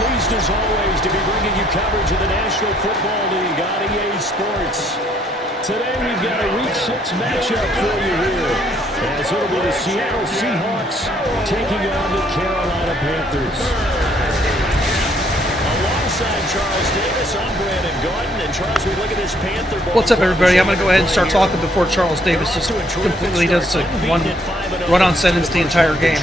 pleased as always to be bringing you coverage of the National Football League on EA Sports. Today we've got a Week 6 matchup for you here, as it'll be the Seattle Seahawks taking on the Carolina Panthers. Alongside Charles Davis, I'm Brandon Gordon, and Charles, we look at this Panther. What's up, everybody? I'm going to go ahead and start talking before Charles Davis just completely does one run-on sentence the entire game.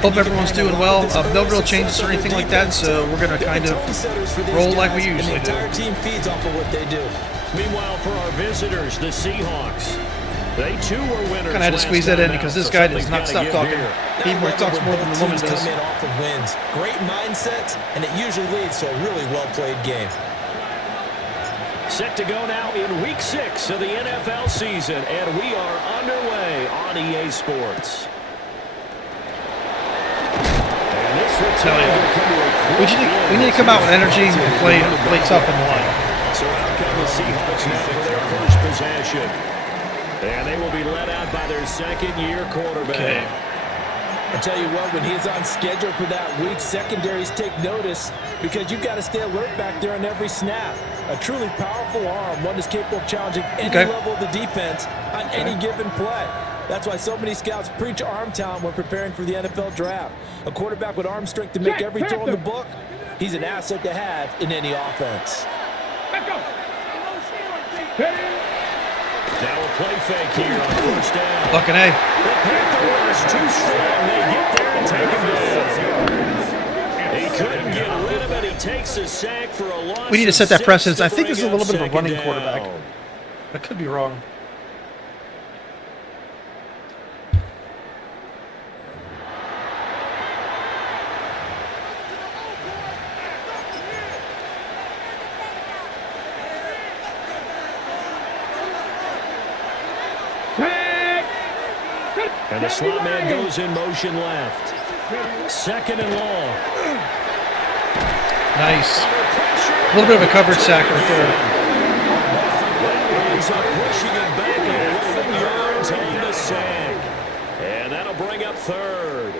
Hope everyone's doing well. No real changes or anything like that, so we're going to kind of roll like we usually do. The entire team feeds off of what they do. Meanwhile, for our visitors, the Seahawks, they too were winners. Kind of had to squeeze that in because this guy does not stop talking. He talks more than the woman does. Come in off of wins. Great mindsets, and it usually leads to a really well-played game. Set to go now in Week 6 of the NFL season, and we are underway on EA Sports. And this will tell you we need to come out with energy and play tough in the line. So out come the Seahawks now for their first possession. And they will be led out by their second-year quarterback. Okay. I tell you what, when he's on schedule for that week, secondaries take notice because you've got to stay alert back there on every snap. A truly powerful arm, one that's capable of challenging any level of the defense on any given play. That's why so many scouts preach arm talent when preparing for the NFL draft. A quarterback with arm strength to make every throw in the book, he's an asset to have in any offense. Now a play fake here on first down. Fucking A. The Panther is too strong. They get there and take him down. He couldn't get rid of it. He takes a sack for a loss. We need to set that precedence. I think this is a little bit of a running quarterback. I could be wrong. And the slot man goes in motion left. Second and long. Nice. A little bit of a coverage sack right there. That ends up pushing it back 11 yards on the sack. And that'll bring up third.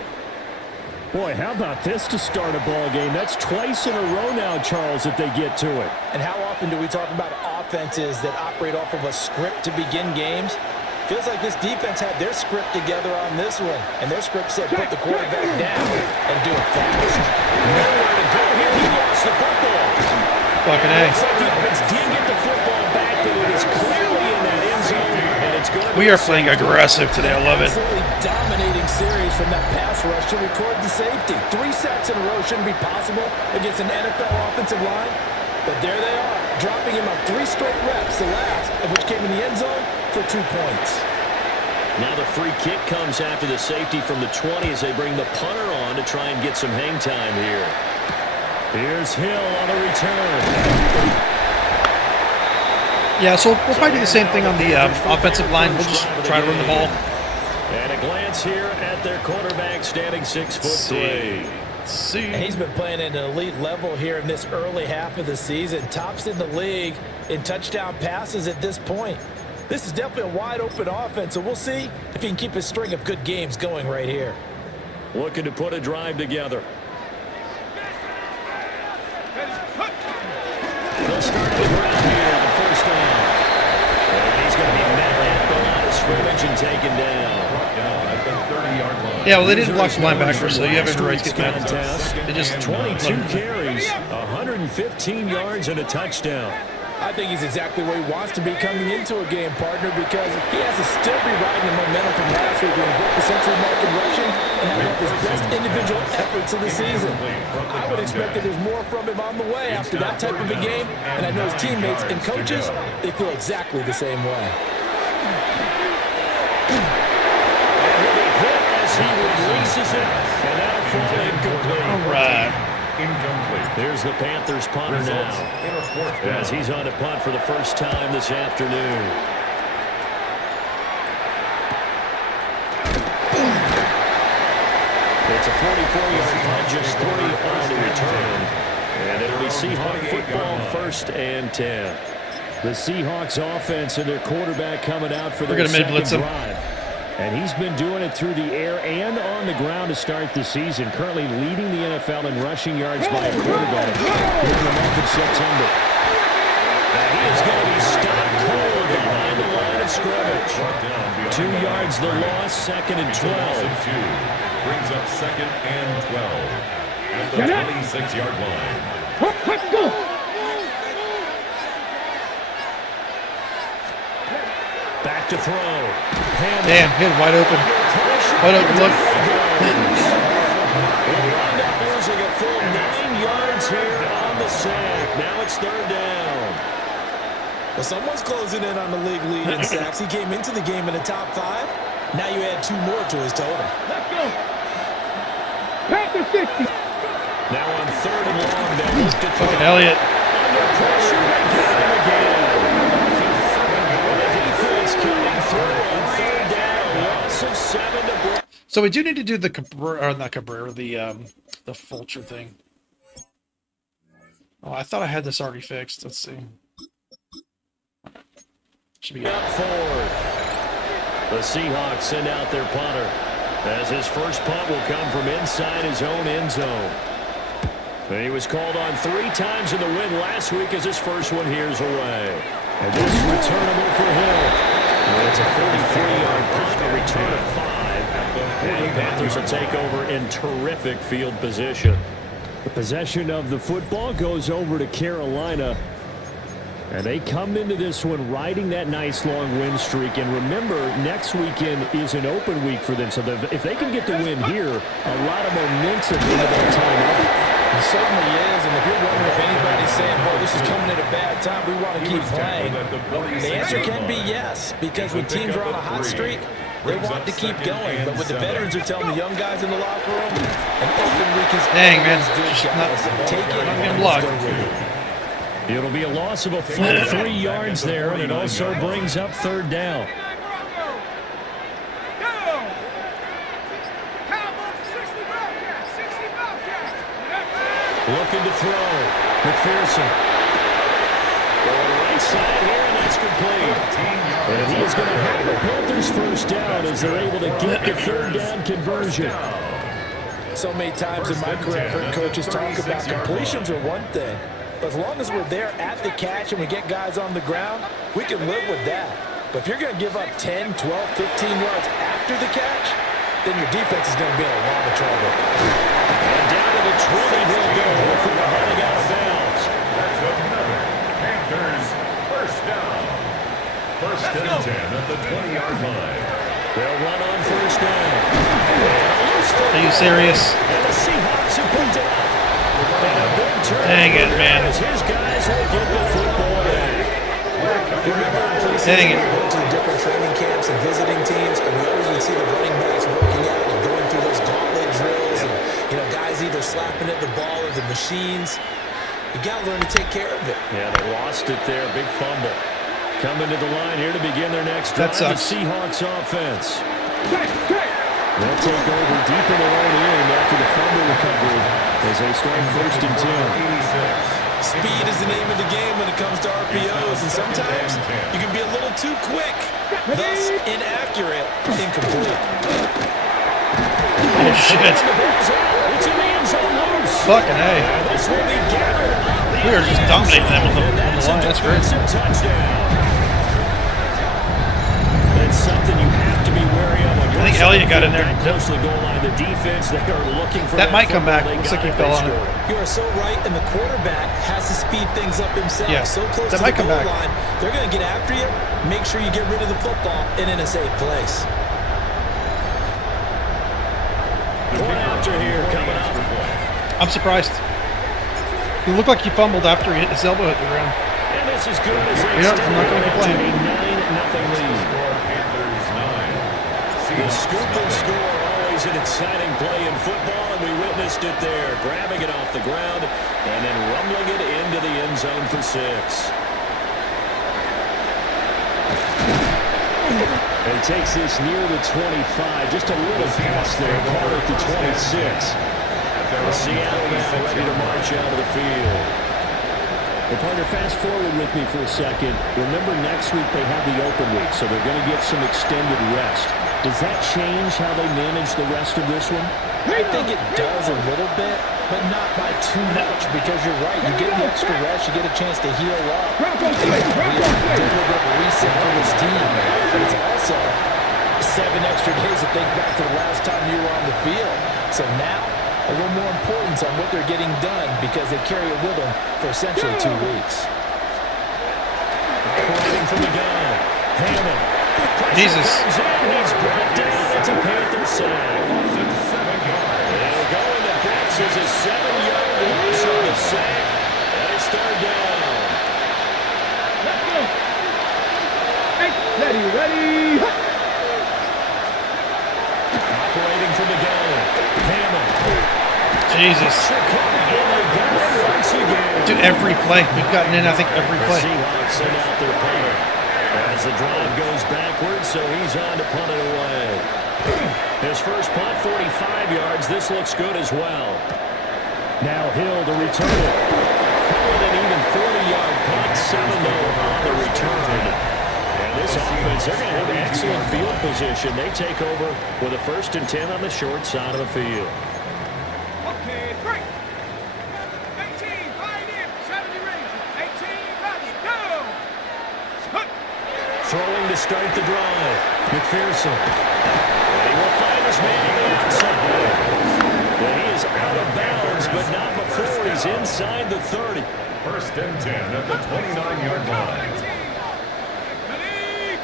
Boy, how about this to start a ball game? That's twice in a row now, Charles, that they get to it. And how often do we talk about offenses that operate off of a script to begin games? Feels like this defense had their script together on this one. And their script said put the quarterback down and do it fast. Nowhere to go here. He lost the football. Fucking A. Looks like the offense did get the football back, but it is clearly in that end zone. And it's going to We are playing aggressive today. I love it. Absolutely dominating series from that pass rush to record the safety. 3 sacks in a row shouldn't be possible against an NFL offensive line. But there they are, dropping him on 3 straight reps, the last of which came in the end zone for 2 points. Now the free kick comes after the safety from the 20 as they bring the punter on to try and get some hang time here. Here's Hill on the return. Yeah, so we'll probably do the same thing on the offensive line. We'll just try to run the ball. And a glance here at their quarterback, standing 6'3". And he's been playing at an elite level here in this early half of the season. Tops in the league in touchdown passes at this point. This is definitely a wide-open offense, so we'll see if he can keep his string of good games going right here. Looking to put a drive together. They'll start at the ground here on the first down. And he's going to be met at the line of scrimmage and taken down. Yeah, well, they didn't block the linebacker, so you have every right to get mad. They just 22 carries, 115 yards, and a touchdown. I think he's exactly where he wants to be coming into a game, partner, because he has to still be riding the momentum from last week when he broke the century mark in rushing and had one of his best individual efforts of the season. I would expect that there's more from him on the way after that type of a game, and I know his teammates and coaches, they feel exactly the same way. He releases it, and that'll fall incomplete. All right. Incomplete. There's the Panthers punter now, as he's on a punt for the first time this afternoon. It's a 44-yard punt, just 3 on the return. And it'll be Seahawk football, 1st and 10. The Seahawks offense and their quarterback coming out for their second drive. And he's been doing it through the air and on the ground to start the season. Currently leading the NFL in rushing yards by a quarterback in the month of September. And he is going to be stopped cold behind the line of scrimmage. 2 yards the loss, 2nd and 12. Brings up 2nd and 12 at the 26-yard line. Let's go. Back to throw. Damn, hit wide open. Wide open, look. Losing a full 9 yards here on the sack. Now it's 3rd down. Well, someone's closing in on the league lead in sacks. He came into the game in the top 5. Now you add 2 more to his total. Let's go. Panthers 60. Now on 3rd and long, they look to Fucking Elliott. under pressure. They got him again. The defense coming through on 3rd down. Loss of 7 to break. So we do need to do the the Fulcher thing. Oh, I thought I had this already fixed. Let's see. Should be good. Up forward. The Seahawks send out their punter, as his first punt will come from inside his own end zone. And he was called on 3 times in the win last week as his first one here's away. And this is returnable for Hill. And it's a 33-yard punt, a return of 5. And the Panthers will take over in terrific field position. The possession of the football goes over to Carolina. And they come into this one riding that nice long win streak. And remember, next weekend is an open week for them. So if they can get the win here, a lot of momentum into that time off. It certainly is. And if you're wondering if anybody's saying, boy, this is coming at a bad time, we want to keep playing, the answer can be yes. Because when teams are on a hot streak, they want to keep going. But what the veterans are telling the young guys in the locker room, an open week is Dang, man. good, guys. Take it and block. let's go with it. It'll be a loss of a full 3 yards there, and it also brings up 3rd down. Looking to throw. McPherson. Going right side here, and that's complete. And he's going to have the Panthers first down as they're able to get the 3rd down conversion. So many times in my career, I've heard coaches talk about completions are one thing. But as long as we're there at the catch and we get guys on the ground, we can live with that. But if you're going to give up 10, 12, 15 yards after the catch, then your defense is going to be in a lot of trouble. And down to the 20 he'll go for the heading out of bounds. That's another Panthers first down. First and 10 at the 20-yard line. They'll run on first down. Are you serious? And the Seahawks have picked it up. And a big turn. Dang it, man. As his guys will get the football back. Dang it. Going to the different training camps and visiting teams, and we always would see the running backs working out and going through those gauntlet drills, and guys either slapping at the ball or the machines. You got to learn to take care of it. Yeah, they lost it there. Big fumble. Coming to the line here to begin their next drive. The Seahawks offense. They'll take over deep in their own end after the fumble recovery as they start 1st and 10. Speed is the name of the game when it comes to RPOs, and sometimes you can be a little too quick, thus inaccurate, incomplete. Oh, shit. It's in the end zone loose. Fucking A. This will be gathered up. We are just dominating them on the line. That's great. Touchdown. It's something you have to be wary of. I think Elliott got in there. Closely goal line. The defense, they are looking for that might come back. Looks like he fell on it. You are so right, and the quarterback has to speed things up himself. Yeah, so close that to might the come goal back. line, they're going to get after you. Make sure you get rid of the football and in a safe place. Point after here coming up. I'm surprised. He looked like he fumbled after he hit his elbow hit the ground. And this is good as they I'm not going to complain. a 9-0 lead. The scoop and score, always an exciting play in football, and we witnessed it there, grabbing it off the ground and then rumbling it into the end zone for 6. He takes this near the 25, just a little past there, caught at the 26. Seattle now ready to march out of the field. Well, partner, fast forward with me for a second. Remember, next week they have the open week, so they're going to get some extended rest. Does that change how they manage the rest of this one? I think it does a little bit, but not by too much, because you're right. You get the extra rest, you get a chance to heal up. It's a little bit of a reset for this team, but it's also 7 extra days to think back to the last time you were on the field. So now, a little more importance on what they're getting done because they carry it with them for essentially 2 weeks. Operating from the gun. Hammond. Jesus. He's brought down. It's a Panthers sack. They'll go in the box as a 7-yard loss on the sack. And it's 3rd down. Let's go. Hey, ready. Operating from the gun. Hammond. Jesus. Dude, every play. We've gotten in, I think, every play. The Seahawks send out their punter as the drive goes backwards, so he's on to punt it away. His first punt, 45 yards. This looks good as well. Now Hill to return it. Calling an even 40-yard punt, 7-0 on the return. And this offense, they're going to have excellent field position. They take over with a 1st and 10 on the short side of the field. Okay, break. 18, right in. 70 range. 18, ready, go. Throwing to start the drive. McPherson. And he will find his man on the outside. And he is out of bounds, but not before he's inside the 30. 1st and 10 at the 29-yard line.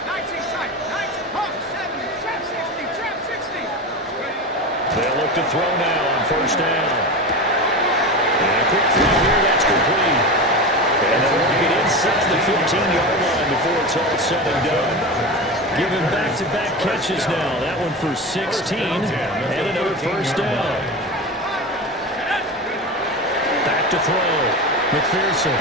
19, tight. 19, hawk, 70, trap 60, trap 60. They'll look to throw now on 1st down. And a quick throw here, that's complete. And they'll work it inside the 15-yard line before it's all said and done. Giving back-to-back catches now. That one for 16 and another 1st down. Back to throw. McPherson.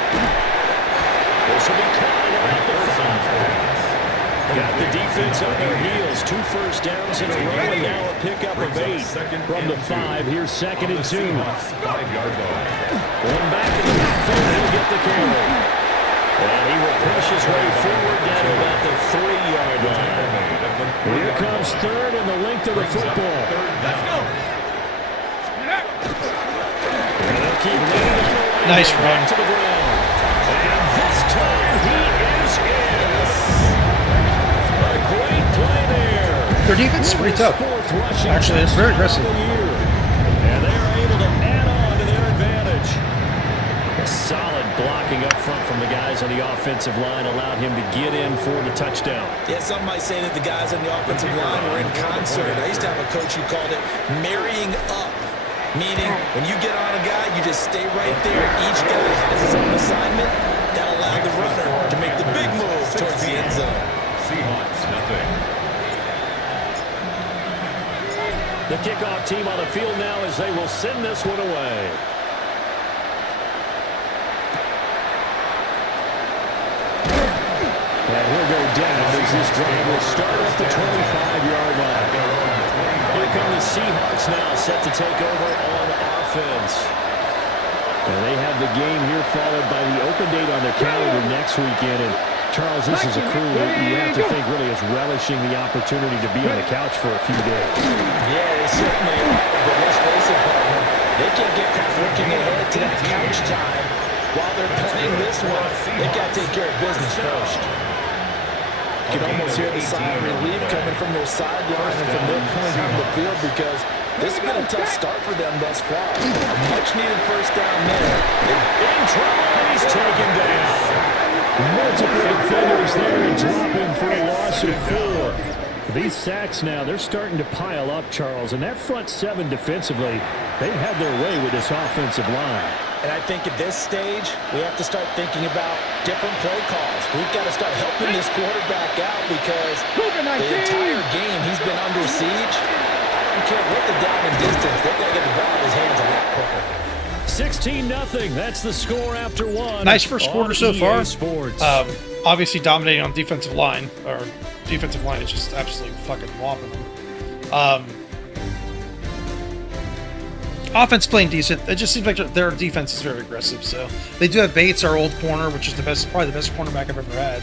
This will be caught at the 5. Got the defense on their heels. 2 first downs in a row, and now a pickup of 8 from the 5. Here's 2nd and 2. 5-yard line. One back in the backfield. He'll get the carry. And he will push his way forward down to about the 3-yard line. Here comes 3rd and the length of the football. Let's go. And they'll keep leading on the way. Nice run. To the ground. And this time he is in. A great play there. Their defense is pretty tough. Actually, it's very aggressive. And they are able to add on to their advantage. A solid blocking up front from the guys on the offensive line allowed him to get in for the touchdown. Yeah, some might say that the guys on the offensive line were in concert. I used to have a coach who called it marrying up, meaning when you get on a guy, you just stay right there. Each guy has his own assignment. That allowed the runner to make the big move towards the end zone. Seahawks, nothing. The kickoff team on the field now as they will send this one away. And he'll go down as this drive will start at the 25-yard line. Here come the Seahawks now set to take over on offense. And they have the game here followed by the open date on their calendar next weekend. And Charles, this is a crew that you have to think really is relishing the opportunity to be on the couch for a few days. Yeah, they certainly are. But let's face it, partner, they can't get caught looking ahead to that couch time while they're playing this one. They got to take care of business first. You can almost hear the sigh of relief coming from their sideline and from their point on the field because this has been a tough start for them thus far. A much-needed 1st down there. In trouble, and he's taken down. Multiple defenders there to drop him for a loss of 4. These sacks now, they're starting to pile up, Charles. And that front 7 defensively, they've had their way with this offensive line. And I think at this stage, we have to start thinking about different play calls. We've got to start helping this quarterback out because the entire game he's been under siege. I don't care what the down and distance. They've got to get the ball in his hands a lot quicker. 16-0. That's the score after 1. Nice first quarter so far. Sports. Obviously dominating on defensive line. Or defensive line is just absolutely fucking whopping them. Offense playing decent. It just seems like their defense is very aggressive. So they do have Bates, our old corner, which is probably the best cornerback I've ever had.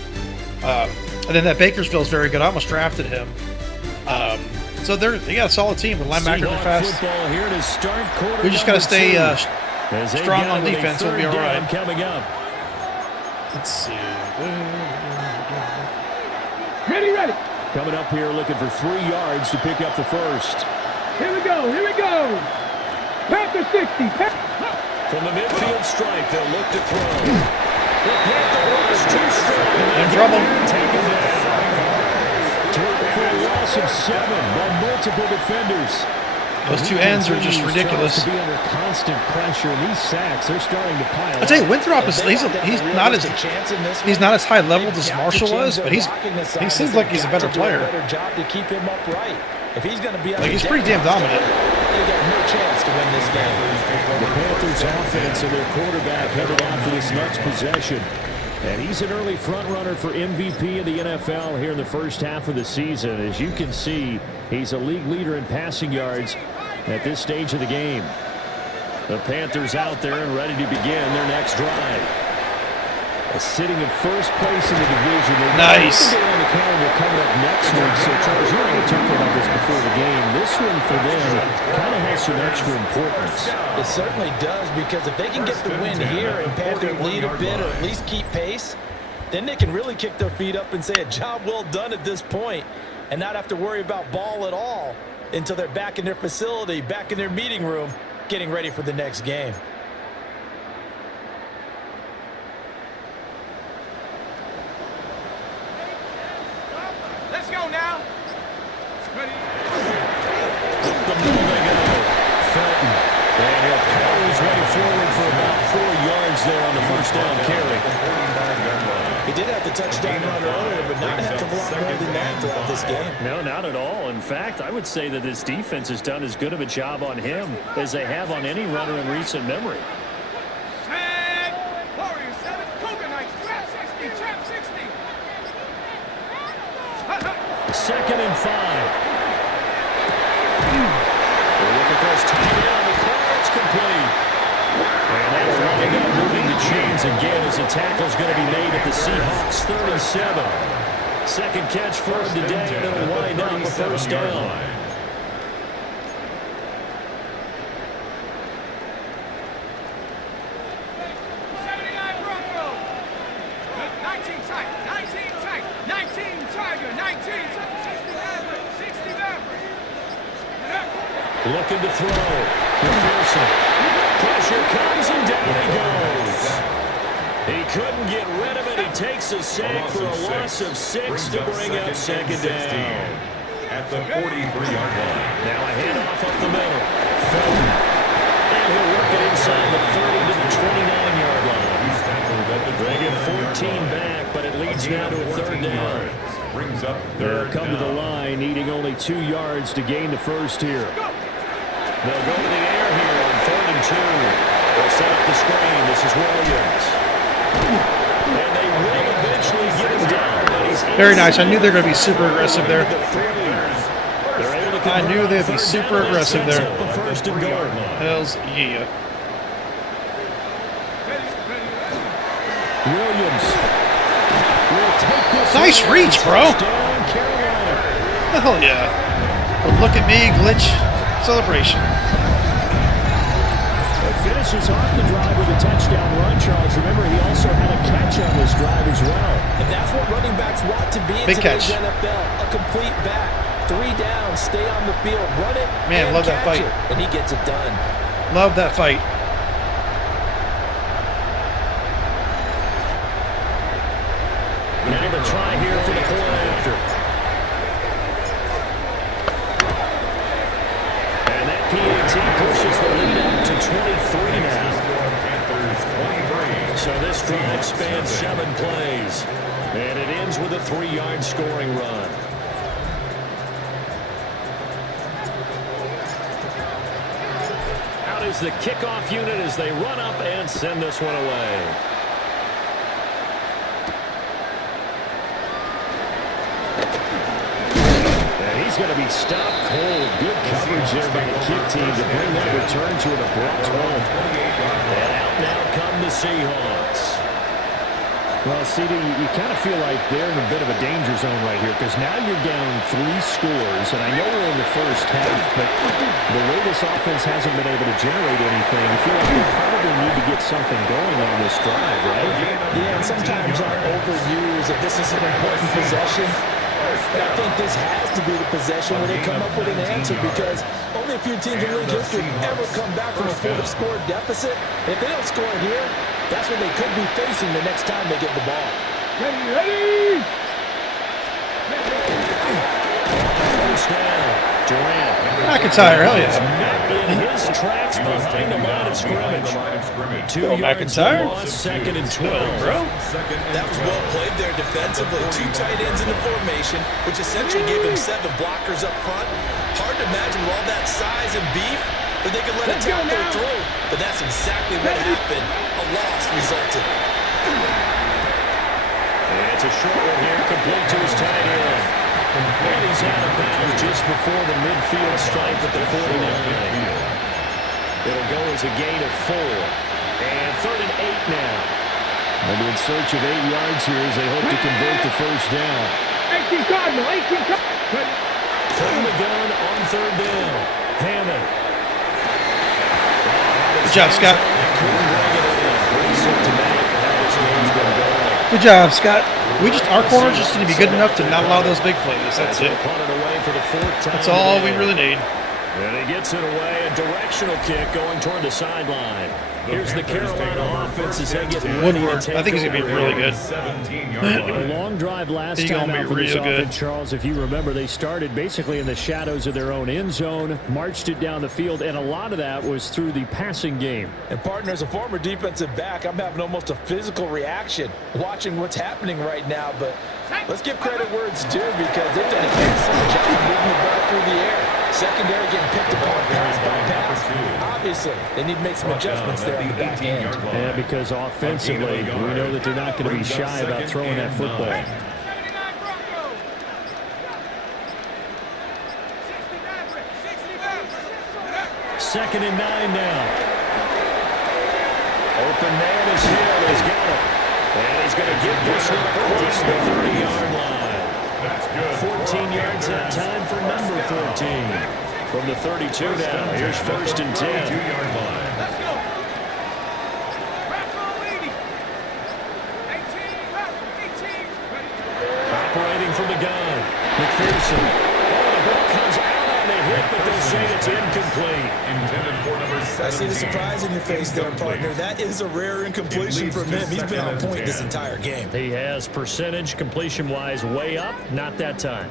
And then that Bakersfield is very good. I almost drafted him. So they got a solid team. The linebackers are fast. Here to start We just got to stay strong on got defense. We'll be all right. Coming up. Let's see. Ready. Coming up here looking for 3 yards to pick up the first. Here we go. Panther 60. From the midfield stripe, they'll look to throw. The Panther rush too strong. In trouble. Taken down. For a loss of 7 by multiple defenders. Those two ends are just ridiculous. To be under constant pressure, and these sacks, they're starting to pile I tell you, up. Winthrop is he's not as high level as Marshall was, but he seems like he's a better player. Job to keep him upright. If he's going to be Like he's pretty damn dominant. They got no chance to win this game. The Panthers offense and their quarterback headed out for this next possession. And he's an early front runner for MVP of the NFL here in the first half of the season. As you can see, he's a league leader in passing yards at this stage of the game. The Panthers out there and ready to begin their next drive. Sitting in first place in the division. Nice. They're on the calendar coming up next week. So, Charles, you and I were talking about this before the game. This one for them kind of has some extra importance. It certainly does, because if they can get the win here and Panther lead a bit or at least keep pace, then they can really kick their feet up and say a job well done at this point and not have to worry about ball at all until they're back in their facility, back in their meeting room, getting ready for the next game. Let's go now. Ready. The middle they go. Felton. And he'll power his way forward for about 4 yards there on the first down carry. He did have the touchdown run earlier, but not have to block more than that throughout this game. No, not at all. In fact, I would say that this defense has done as good of a job on him as they have on any runner in recent memory. Set. Warrior 7. Cougar Knights. Trap 60. Trap 60. Second and 5. Look at this time down the corner. It's complete. And that's lined up moving the chains again as the tackle's going to be made at the Seahawks 37. Second catch for him today, and it'll wind up a first down. Looking to throw. McPherson. Pressure comes and down he goes. He couldn't get rid of it. He takes a sack for a loss of 6 to bring up second down. At the 43-yard line. Now a handoff up the middle. Felton. And he'll work it inside the 30 to the 29-yard line. They get 14 back, but it leads now to a third down. Brings up They'll third come to the down. line, needing only 2 yards to gain the first here. They'll go to the air here on 3rd and 2. They'll set up the screen. This is Williams. And they will eventually get him down. Very nice. I knew they were going to be super aggressive there. I knew they'd be super aggressive there. First and goal. Hells yeah. Williams will take this. Nice reach, bro. Touchdown, Carolina. Hell yeah. But look at me, glitch celebration. Finishes off the drive with a touchdown run, Charles. Remember, he also had a catch on this drive as well. And that's what running backs want to be in Big today's catch. NFL. A complete back. 3 down, stay on the field, run it, Man, and love that catch fight. it. And he gets it done. Love that fight. Now the try here for the point after. And that PAT pushes the lead up to 23 now. So this drive spans 7 plays. And it ends with a 3-yard scoring run. Out is the kickoff unit as they run up and send this one away. going to be stopped cold. Good coverage there by the kick team to bring that return to an abrupt halt. And out now come the Seahawks. Well, CD, you kind of feel like they're in a bit of a danger zone right here because now you're down 3 scores, and I know we're in the first half, but the way this offense hasn't been able to generate anything, you feel like they probably need to get something going on this drive, right? Yeah, and sometimes I overuse that this is an important possession. I think this has to be the possession where they come up with an answer because only a few teams in league history have ever come back from a 4-score deficit. If they don't score here, that's what they could be facing the next time they get the ball. Ready! First down, Durant. McIntyre, hell yeah. In his tracks behind the line of scrimmage. 2 yards McIntyre. loss, 2nd and 12. Bro. That was well played there defensively. 2 tight ends in the formation, which essentially gave him 7 blockers up front. Hard to imagine with all that size and beef that they could let it tap their throat. But that's exactly what happened. A loss resulted. And it's a short one here, complete to his tight end. And he's out of bounds just before the midfield stripe at the 49. It'll go as a gain of 4. And 3rd and 8 now. They'll be in search of 8 yards here as they hope to convert the first down. 18 Cardinal, 18 Cardinal. From the gun on 3rd down. Hammond. Good job, Scott. Good job, Scott. Our corners just need to be good enough to not allow those big plays. That's it. That's all we really need. And he gets it away. A directional kick going toward the sideline. Here's the Carolina offense as they get Woodward. I think he's going to be really good. A long drive last He's time gonna be out for this real good. offense, Charles. If you remember, they started basically in the shadows of their own end zone, marched it down the field, and a lot of that was through the passing game. And partner, as a former defensive back, I'm having almost a physical reaction watching what's happening right now. But let's give credit where it's due because they've done an excellent job of moving the ball through the air. Secondary getting picked apart pass by pass. Obviously, they need to make some adjustments there on the back end. Yeah, because offensively, we know that they're not going to be shy about throwing that football. 79 Broncos. 2nd and 9 now. Open man is here. He's got it. And he's going to get this one across the 30-yard line. 14 yards that time for number 14. From the 32 now, here's 1st and 10. Let's go. Rack 80. 18. Operating from the gun. McPherson. Oh, the ball comes out on the hit, but they say it's incomplete. I see the surprise in your face there, partner. That is a rare incompletion from him. He's been on point this entire game. He has percentage completion-wise way up, not that time.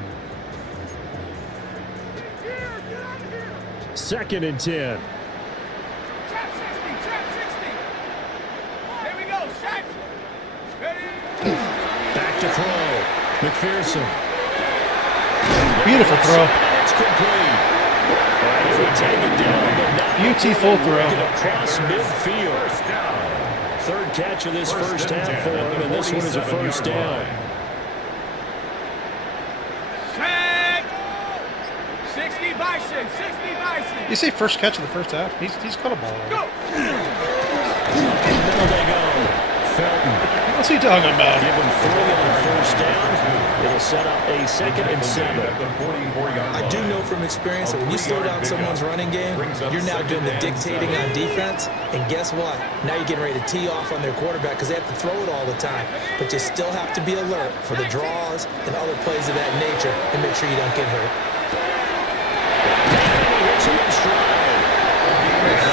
2nd and 10. Trap 60. Here we go. Set. Ready. Back to throw. McPherson. Beautiful throw. It's complete. And he will take it down, but not Beautiful throw. across midfield. 3rd catch of this first half for him, and this one is a first down. Set. 60 Bison. 60 Bison. You say first catch of the first half? He's caught a ball. Go. There they go. Felton. What's he talking about? Give him 3 on first down. It'll set up a 2nd and 7. I do know from experience that when you slow down someone's running game, you're now doing the dictating on defense. And guess what? Now you're getting ready to tee off on their quarterback because they have to throw it all the time. But you still have to be alert for the draws and other plays of that nature and make sure you don't get hurt.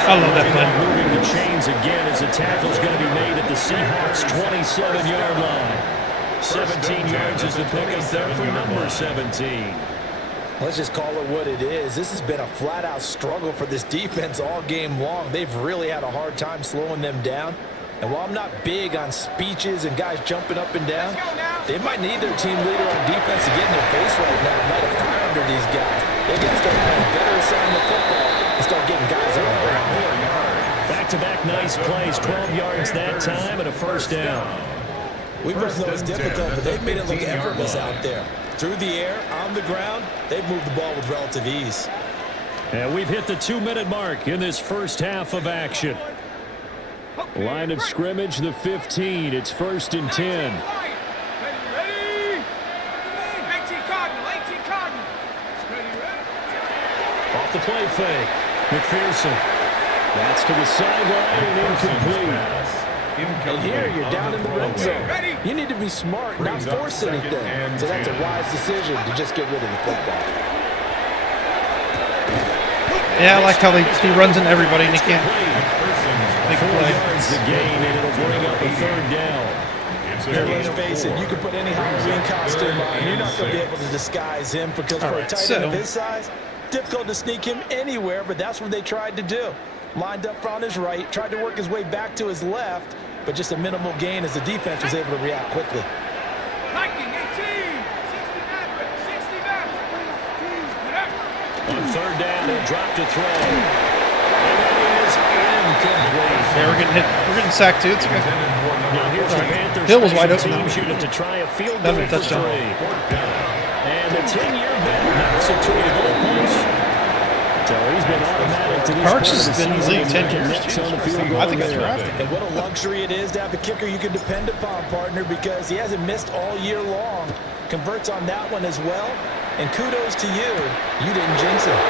I love that play. Moving the chains again as the tackle is going to be made at the Seahawks' 27-yard line. 17 yards is the pickup there for number 17. Let's just call it what it is. This has been a flat-out struggle for this defense all game long. They've really had a hard time slowing them down. And while I'm not big on speeches and guys jumping up and down, they might need their team leader on defense to get in their face right now and light a fire under these guys. They got to start playing better assignment football and start getting guys on the ground. Back-to-back nice plays, 12 yards that time and a first down. We both know it's difficult, but they've made it look effortless out there. Through the air, on the ground, they've moved the ball with relative ease. And we've hit the 2-minute mark in this first half of action. Line of scrimmage, the 15. It's 1st and 10. Ready? 18 Cardinal. Ready? Off the play fake. McPherson. That's to the sideline and incomplete. And here you're down in the red zone. You need to be smart, not force anything. So that's a wise decision to just get rid of the football. Yeah, I like how he runs into everybody and he can't make a 4 play. yards the gain, and it'll bring up a 3rd down. Here, let's face it, you can put any Halloween costume on, and you're not going to be able to disguise him because for a tight end of his size, difficult to sneak him anywhere, but that's what they tried to do. Lined up on his right, tried to work his way back to his left, but just a minimal gain as the defense was able to react quickly. Viking 18. 60 back. On 3rd down, he'll drop to throw. And that is incomplete. Yeah, we're getting sacked too. It's okay. Now here's the Panthers. Hill was wide open. Team shooting to try a field That'd goal be a for touchdown. 3. And the 10-year vet knocks it to a goal post. So he's been automatic to this Parks has part of the been in the league season. 10 years. Next on the field goal I think that's there. drafted. And what a luxury it is to have a kicker you can depend upon, partner, because he hasn't missed all year long. Converts on that one as well. And kudos to you. You didn't jinx it.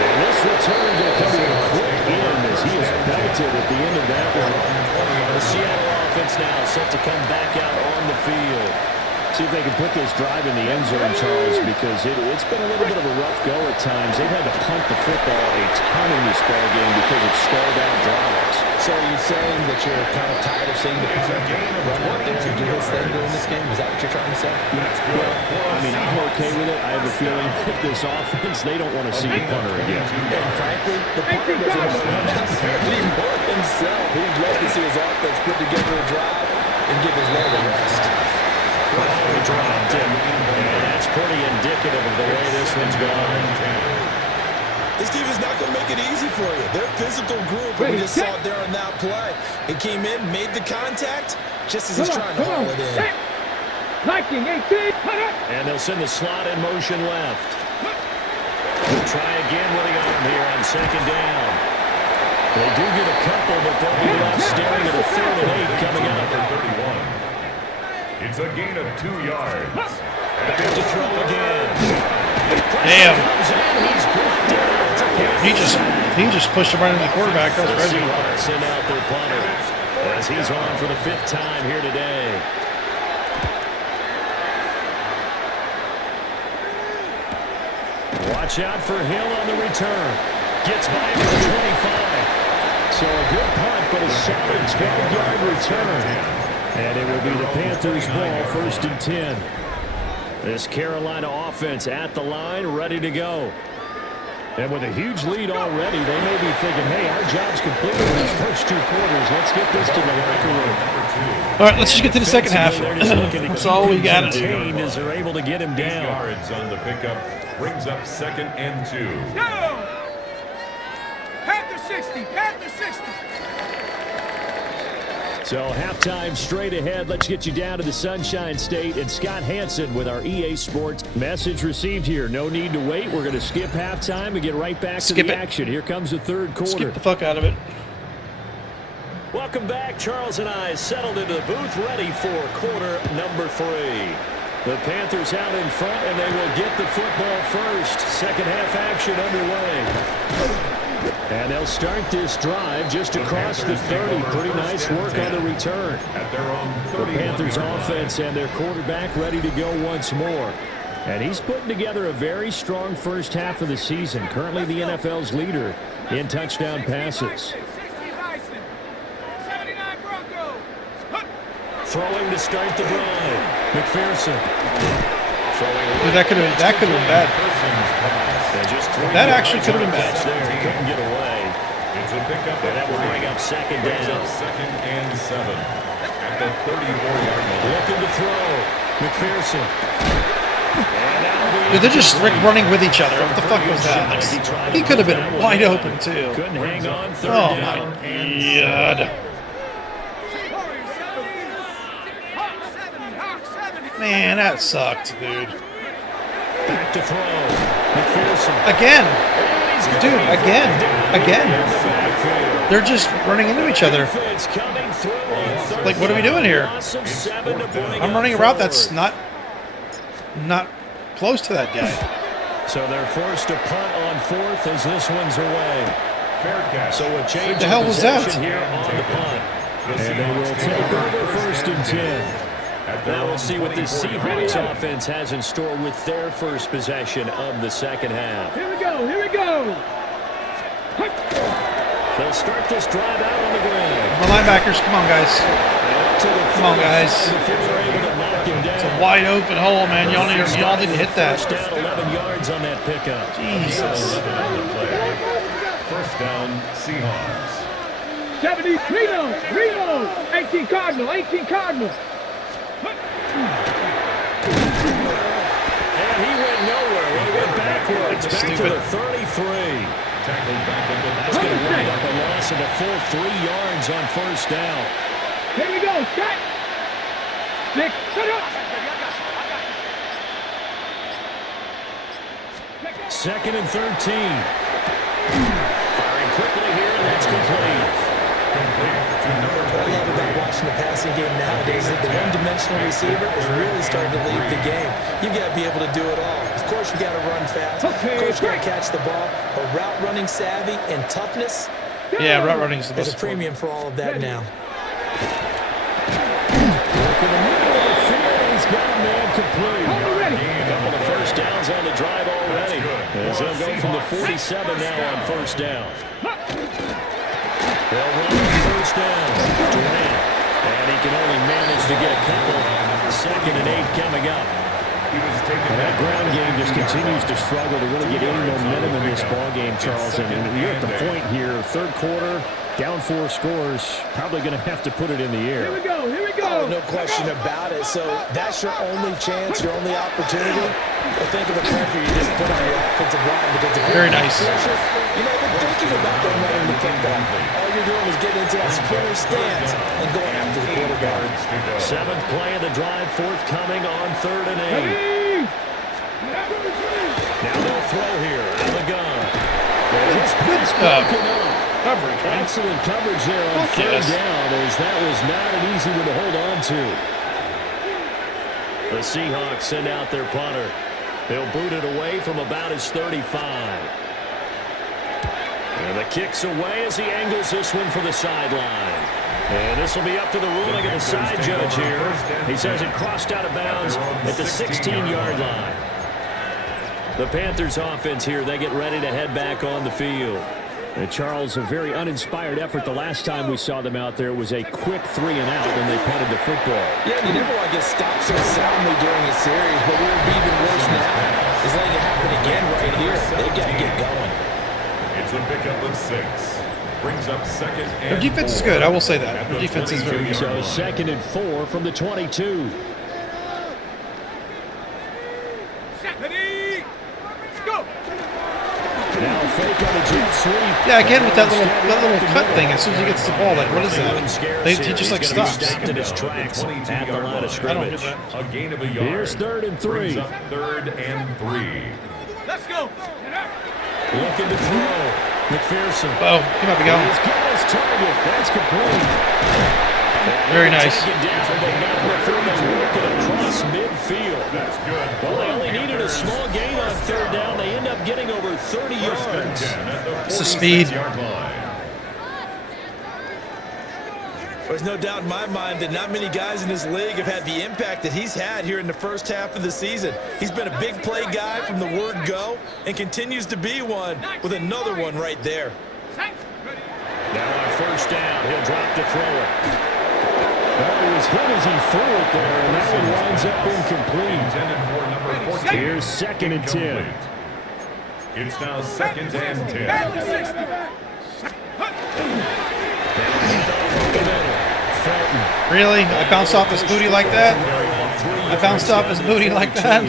And this return will come in a quick in as he is belted at the end of that one. The Seattle offense now set to come back out on the field. See if they can put this drive in the end zone, Charles, because it's been a little bit of a rough go at times. They've had to punt the football a ton in this ball game because of stalled out drives. So are you saying that you're kind of tired of seeing the punter run out there and do his thing during this game? Is that what you're trying to say? Well, I mean, I'm okay with it. I have a feeling that this offense, they don't want to see the punter again. And frankly, the punter doesn't want to run out there anymore himself. He'd love to see his offense put together a drive and give his leg a rest. Dropped him. And that's pretty indicative of the way this one's gone. This team is not going to make it easy for you. They're a physical group, and we just saw it there on that play. He came in, made the contact, just as he's trying to haul it in. Viking 18. And they'll send the slot in motion left. We'll try again with the arm here on 2nd down. They do get a couple, but they'll be left staring at a 3rd and 8 coming up. 31. It's a gain of 2 yards. Back to throw again. Damn. He's blocked it. He just pushed him right into the quarterback. That was crazy. Seahawks send out their punter as he's on for the 5th time here today. Watch out for Hill on the return. Gets by him at the 25. So a good punt, but a solid 12-yard return. And it will be the Panthers' ball, 1st and 10. This Carolina offense at the line, ready to go. And with a huge lead already, they may be thinking, hey, our job's complete for these first 2 quarters. Let's get this to the locker room. All right, let's just get to the second half. That's all we got. As they're able to get him 8 down. yards on the pickup brings up 2nd and 2. Go! Panther 60. Panther 60. So halftime straight ahead. Let's get you down to the Sunshine State and Scott Hansen with our EA Sports message received here. No need to wait. We're going to skip halftime and get right back to the action. Here comes the 3rd quarter. Skip the fuck out of it. Welcome back. Charles and I settled into the booth ready for quarter number 3. The Panthers out in front, and they will get the football first. Second half action underway. And they'll start this drive just across the 30. Pretty nice work on the return. At their own The Panthers 31-yard offense and their quarterback ready to go once more. And he's putting together a very strong first half of the season. Currently the NFL's leader in touchdown passes. 60 Bison. 79 Broncos. Throwing to start the drive. McPherson. Dude, that could have been bad. That actually could have been bad. There, couldn't get away. It's a pickup. And that will bring up 2nd Brings down. up 2nd and 7 at the 34-yard line. Looking to throw. McPherson. Dude, they're just running with each other. What the fuck was that? Like, he could have been wide open, too. Couldn't hang on. 3rd Oh, down. my God. Man, that sucked, dude. Back to throw. McPherson. Again. Dude, again. They're just running into each other. Like, what are we doing here? I'm running a route that's not close to that guy. So they're forced to punt on 4th as this one's away. So a change the hell of was that? possession here on the punt. And they will take over 1st and 10. Now we'll see what the Seahawks offense has in store with their first possession of the second half. Here we go, here we go. They'll start this drive out on the ground. The linebackers, come on, guys. Come on, guys. It's a wide open hole, man. Y'all need to hit that. First down, 11 yards on that pickup. Jesus. First down, Seahawks. 70, reload. 18 Cardinal. And he went nowhere. He went backwards. Back to the 33. That's going to wind up a loss of a full 3 yards on first down. Here we go, set. 6, shut up. Second and 13. Firing quickly here, and that's complete. What I love about watching the passing game nowadays is that the one-dimensional receiver is really starting to lead the game. You've got to be able to do it all. Of course, you got to run fast. Of course, you got to catch the ball. But route running savvy and toughness. Yeah, route running is the There's best. a premium for all of that now. Look in the middle of the field, and he's got a man complete. A couple of first downs on the drive already. As they'll go from the 47 now on first down. They'll run on first down. Durant. And he can only manage to get a couple. 2nd and 8 coming up. And that ground game just continues to struggle to really get any momentum in this ball game, Charles. And you're at the point here, 3rd quarter, down 4 scores, probably going to have to put it in the air. Here we go. Oh, no question about it. So that's your only chance, your only opportunity. But think of the pressure you just put on your offensive line. Because if Very nice. Pressure, you know, they're thinking about them running the football. All you're doing is getting into that sprinter stance and going after the quarterback. 7th play of the drive, forthcoming on 3rd and 8. Now they'll throw here out of the gun. Good stuff. Coverage, man. Excellent coverage there on 3rd down, as that was not an easy one to hold on to. The Seahawks send out their punter. They'll boot it away from about his 35. And the kick's away as he angles this one for the sideline. And this will be up to the ruling of the side judge here. He says it crossed out of bounds at the 16-yard line. The Panthers offense here, they get ready to head back on the field. And Charles, a very uninspired effort the last time we saw them out there was a quick 3 and out when they punted the football. Yeah, you never want to get stopped so soundly during a series, but what would be even worse now is letting it happen again right here. They've got to get going. It's a pickup of 6. Brings up 2nd and Their defense is good, I will say that. Their defense is very good. So 2nd and 4 from the 22. Ready, go. Now fake on a jet sweep. Yeah, again with that little cut thing. As soon as he gets the ball, like, what is that? He just like stops. Stopped at his tracks at the line of scrimmage. a gain of a yard. Here's 3rd and 3. Brings up 3rd and 3. Let's go. Looking to throw. McPherson. Oh, he might be going. He's got his target. That's complete. Very nice. Taken down, but now they're working across midfield. That's good. Well, they only needed a small gain on 3rd down. They end up getting over 30 yards. It's the speed. There's no doubt in my mind that not many guys in this league have had the impact that he's had here in the first half of the season. He's been a big play guy from the word go and continues to be one with another one right there. Now on 1st down, he'll drop to throw it. Well, he was hit as he threw it there, and that one winds up incomplete. Here's 2nd and 10. It's now 2nd and 10. Really? I bounced off this booty like that? I bounced off his booty like that.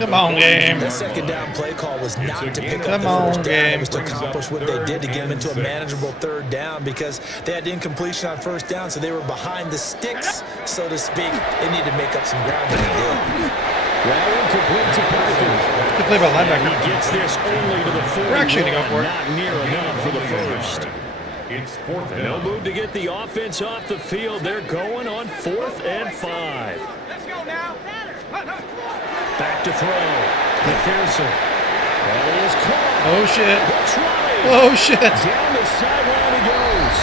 Come on, game. That second down play call was not to pick up the first down. It was to accomplish what they did to get them into a manageable third down because they had incompletion on first down, so they were behind the sticks, so to speak. They needed to make up some ground, and they did. Well, incomplete to Parker. Good play by linebacker. He gets this only to the 40. We're actually going to go for it. Not near enough for the first. It's 4th and No move to get the offense off the field. They're going on 4th and 5. Let's go now. Back to throw. McPherson. That is caught. Oh, shit. That's right. Oh, shit. Down the sideline he goes.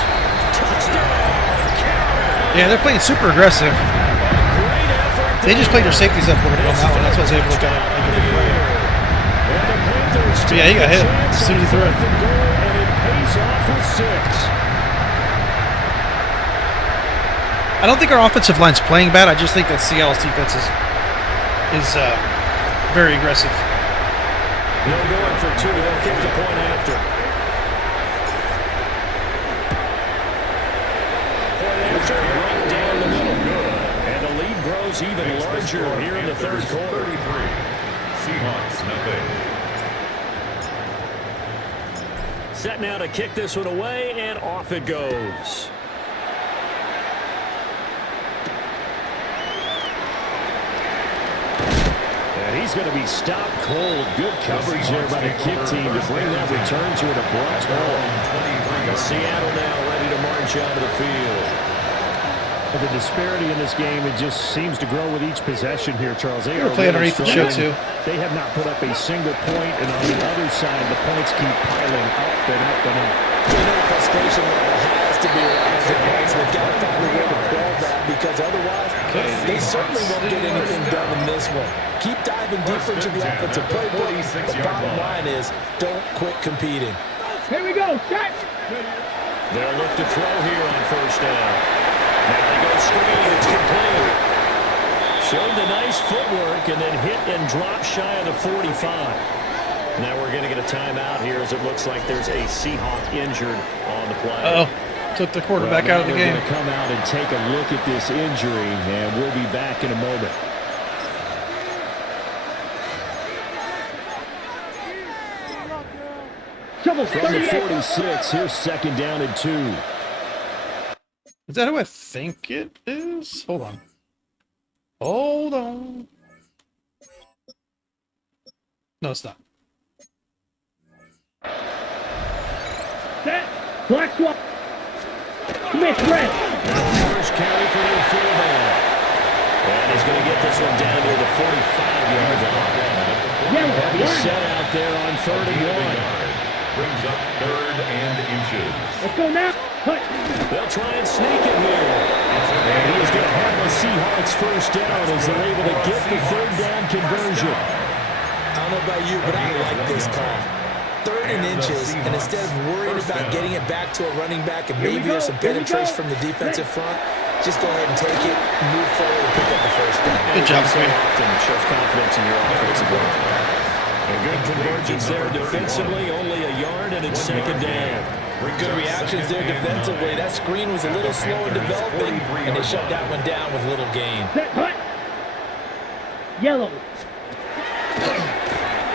Touchdown. Yeah, they're playing super aggressive. Great effort. They just played their safeties up a little bit on that one. That's why I was able to kind of make a big play. And the Panthers Yeah, he got hit as soon as he threw it. And it pays off with 6. I don't think our offensive line's playing bad. I just think that Seattle's defense is very aggressive. They'll go in for 2. They'll kick the point after. Point after, right down the middle. And the lead grows even larger here in the third quarter. 33. Seahawks, nothing. Set now to kick this one away, and off it goes. And he's going to be stopped cold. Good coverage there by the kick team to bring that return to an abrupt halt. Seattle now ready to march out of the field. The disparity in this game, it just seems to grow with each possession here, Charles. They We're playing underneath the show, too. They have not put up a single point, and on the other side, the points keep piling up and up and up. You know, the frustration level has to be rising. So they've got to find a way to quell that because otherwise, they certainly won't get anything done in this one. Keep diving deeper into the offensive playbook. The bottom line is don't quit competing. Here we go. Set. They'll look to throw here on first down. Now they go screen. It's complete. Showed the nice footwork and then hit and drop shy of the 45. Now we're going to get a timeout here as it looks like there's a Seahawk injured on the play. Uh-oh. Took the quarterback out of the game. They're going to come out and take a look at this injury, and we'll be back in a moment. From the 46, here's 2nd down and 2. Is that who I think it is? Hold on. Hold on. No, it's not. Set. Black swap. Commit, red. First carry for the fullback. And he's going to get this one down near the 45-yard line. Heavy set out there on 3rd and 1. Brings up 3rd and inches. Let's go now. Cut. They'll try and sneak it here. And he's going to have the Seahawks first down as they're able to get the 3rd down conversion. I don't know about you, but I like this call. 3rd and inches, and instead of worrying about getting it back to a running back and maybe there's some penetration from the defensive front, just go ahead and take it, move forward, and pick up the first down. Good job, So often shows confidence in your offensive line. A good convergence there defensively, only a yard, and it's 2nd down. Good reactions there defensively. That screen was a little slow in developing, and they shut that one down with little gain. Set. Cut. Yellow.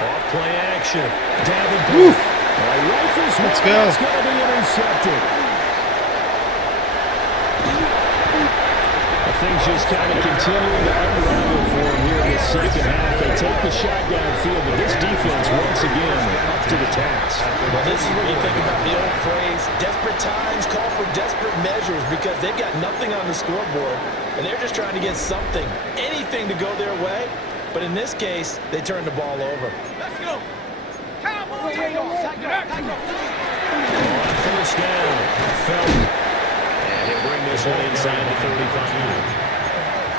Off play action. Davenport. Let's go. It's going to be intercepted. Things just kind of continue to unravel for them here in the second half. They take the shot downfield, but this defense once again up to the task. Well, this is where you think about the old phrase, desperate times call for desperate measures because they've got nothing on the scoreboard, and they're just trying to get something, anything to go their way. But in this case, they turn the ball over. Let's go. Cowboys. First down. Felton. And he'll bring this one inside the 35.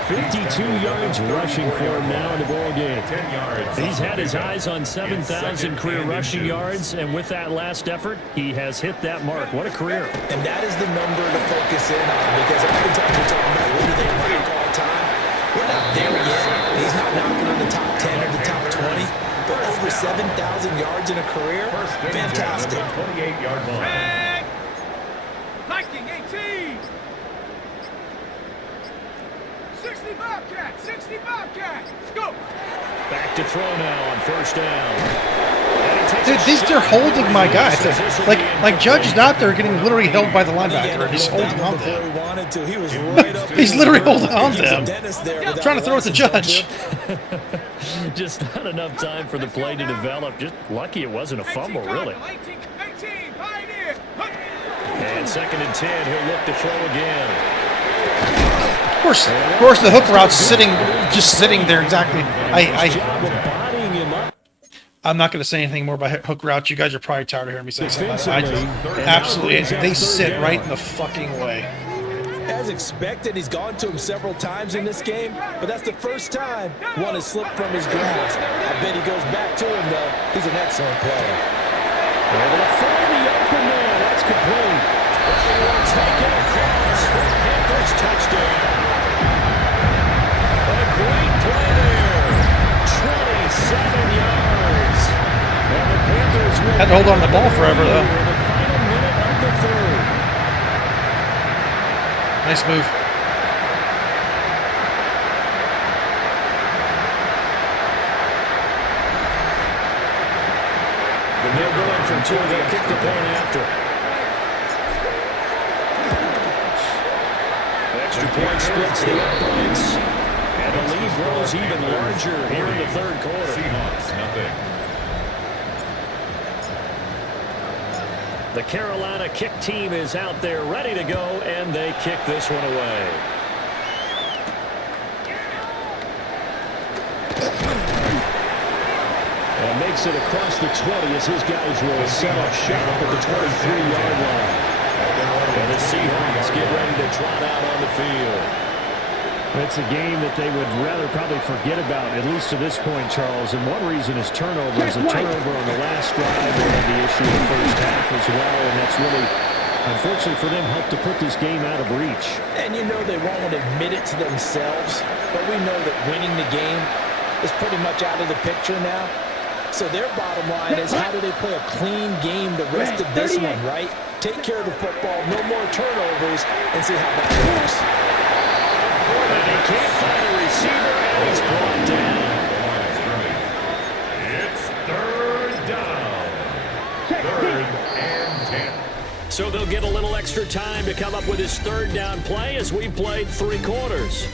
52 yards rushing for him now in the ball game. 10 yards. He's had his eyes on 7,000 career rushing yards, and with that last effort, he has hit that mark. What a career. And that is the number to focus in on because oftentimes we're talking about what do they rank all time. We're not there yet. He's not knocking on the top 10 or the top 20, but over 7,000 yards in a career, fantastic. 28-yard line. Red. Viking 18. 16. 60 Bobcat, 60 Bobcat. Go. Back to throw now on first down. Dude, they're holding my guy. Like Judge is out there getting literally held by the linebacker, and he's holding on to him. He's literally holding on to him. Trying to throw it to Judge. Just not enough time for the play to develop. Just lucky it wasn't a fumble, really. 19, Pioneer. And 2nd and 10, he'll look to throw again. Of course, the hook route's just sitting there exactly. I'm not going to say anything more about hook routes. You guys are probably tired of hearing me say something about it. Absolutely, they sit right in the fucking way. As expected, he's gone to him several times in this game, but that's the first time one has slipped from his grasp. I bet he goes back to him, though. He's an excellent player. Able to find the open man. That's complete. They will take it across for the Panthers touchdown. A great play there. 27 yards. And the Panthers will Had to hold on to the ball forever, though. in the final minute of the third. Nice move. And they're going from 2. They'll kick the point after. The extra point splits the uprights. And the lead grows even larger here in the third quarter. Seahawks, nothing. The Carolina kick team is out there ready to go, and they kick this one away. And makes it across the 20 as his guys will set up shop at the 23-yard line. And the Seahawks get ready to trot out on the field. It's a game that they would rather probably forget about, at least to this point, Charles. And one reason is turnovers. The turnover on the last drive and the issue in the first half as well. And that's really, unfortunately for them, helped to put this game out of reach. And you know they won't admit it to themselves, but we know that winning the game is pretty much out of the picture now. So their bottom line is, how do they play a clean game the rest of this one, right? Take care of the football, no more turnovers, and see how that works. And he can't find a receiver, and he's brought down. It's 3rd down. 3rd and 10. So they'll get a little extra time to come up with his 3rd down play as we played 3 quarters.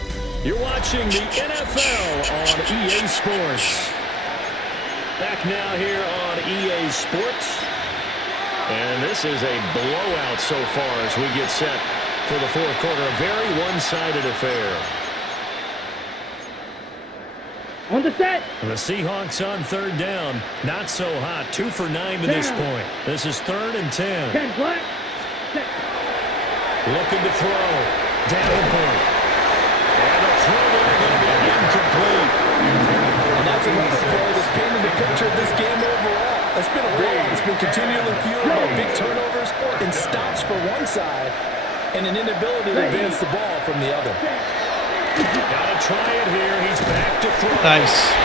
You're watching the NFL on EA Sports. Back now here on EA Sports. And this is a blowout so far as we get set for the 4th quarter. A very one-sided affair. On the set. The Seahawks on 3rd down. Not so hot. 2 for 9 to this point. This is 3rd and 10. 10 black. Looking to throw. Davenport. And a throw there going to be incomplete. And that's another play that's painted the picture of this game overall. It's been a blowout. It's been continually fueled by big turnovers and stops for one side and an inability to advance the ball from the other. Gotta try it here. He's back to throw. Nice.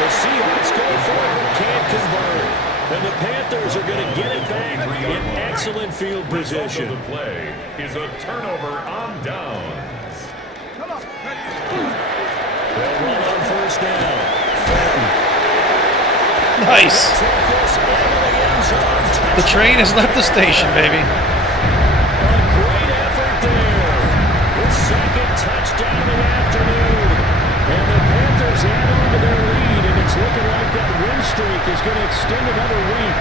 The Seahawks go for it, but can't convert. And the Panthers are going to get it back in excellent field position. The play is a turnover on downs. They'll run on 1st down. Nice. The train has left the station, baby. A great effort there. The 2nd touchdown of the afternoon. And the Panthers add on to their lead, and it's looking like that win streak is going to extend another week.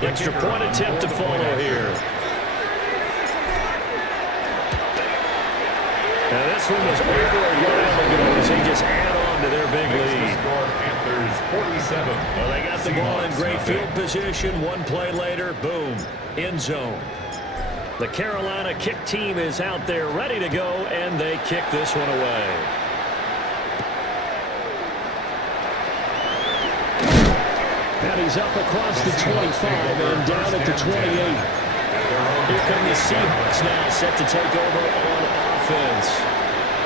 Extra point attempt to follow here. Now this one was over a while ago as they just add on to their big lead. Panthers 47. Well, they got the ball in great field position. One play later, boom, end zone. The Carolina kick team is out there ready to go, and they kick this one away. And he's up across the 25 and down at the 28. Here come the Seahawks now, set to take over on offense.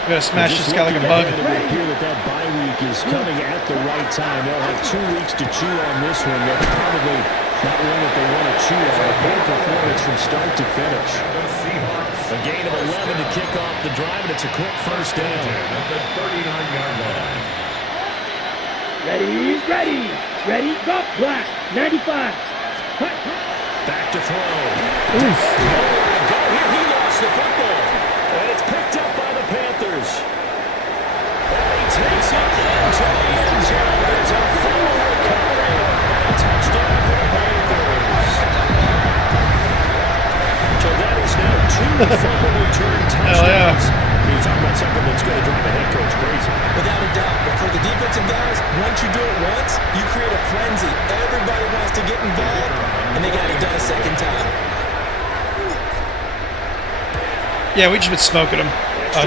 We gotta smash this guy like a bug. It would appear that bye week is coming at the right time. They'll have 2 weeks to chew on this one. They're probably not one that they want to chew on. A great performance from start to finish. A gain of 11 to kick off the drive, and it's a quick first down. At the 39-yard line. Ready, go, black, 95. Cut. Back to throw. Oof. Nowhere to go here. He lost the football. And it's picked up by the Panthers. And he takes it into the end zone. It's a full recovery. A touchdown for the Panthers. So that is now 2 fumble return touchdowns. Hell yeah. You're talking about something that's going to drive a head coach crazy. Without a doubt. But for the defensive guys, once you do it once, you create a frenzy. Everybody wants to get involved, and they got it done a second time. Yeah, we just been smoking them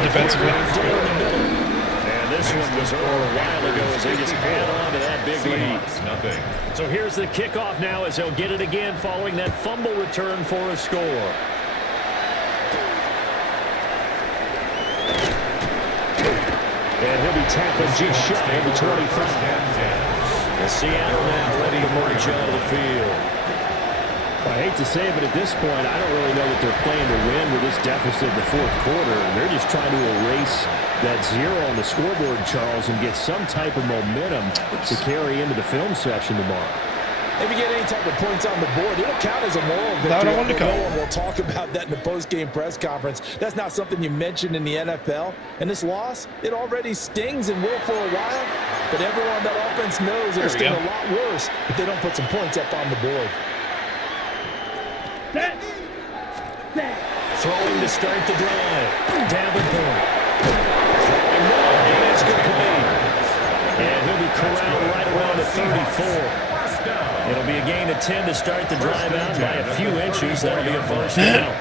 defensively. And this one was over a while ago as they just add on to that big lead. Nothing. So here's the kickoff now as they'll get it again following that fumble return for a score. And he'll be tackled just shy of the 25. And Seattle now ready to march out of the field. I hate to say it, but at this point, I don't really know that they're playing to win with this deficit in the fourth quarter. They're just trying to erase that 0 on the scoreboard, Charles, and get some type of momentum to carry into the film session tomorrow. If you get any type of points on the board, it'll count as a moral victory. I wanted to come. No one will talk about that in the post-game press conference. That's not something you mention in the NFL. And this loss, it already stings and will for a while. But everyone on that offense knows it'll sting a lot worse if they don't put some points up on the board. Throwing to start the drive. Davenport. And it's complete. And he'll be corralled right around the 34. It'll be a gain of 10 to start the drive out by a few inches. That'll be a first down.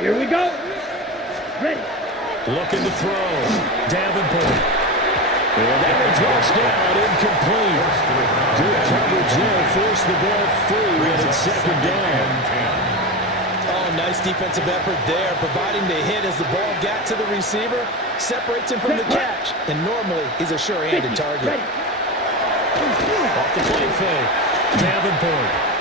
Here we go. Ready. Looking to throw. Davenport. And that one drops down, incomplete. Good coverage there, forced the ball free, and it's second down. Oh, nice defensive effort there, providing the hit as the ball got to the receiver, separates him from the catch, and normally he's a sure-handed target. Off the play fake, Davenport.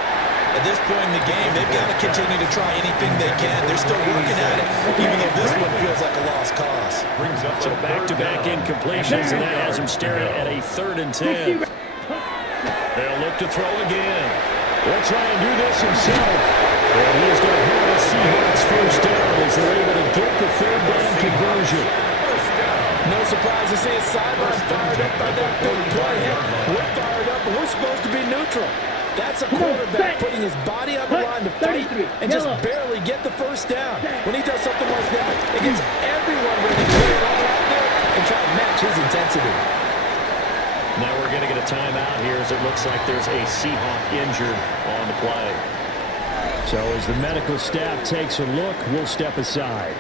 At this point in the game, they've got to continue to try anything they can. They're still working at it, even though this one feels like a lost cause. So back-to-back incompletions, and that has him staring at a 3rd and 10. They'll look to throw again. They'll try and do this himself. And he's going to have the Seahawks first down as they're able to get the 3rd down conversion. No surprise to see his sideline fired up by that big play. We're fired up, but we're supposed to be neutral. That's a quarterback putting his body on the line to fight and just barely get the first down. When he does something like that, it gets everyone ready to get it all out there and try to match his intensity. Now we're going to get a timeout here as it looks like there's a Seahawk injured on the play. So as the medical staff takes a look, we'll step aside.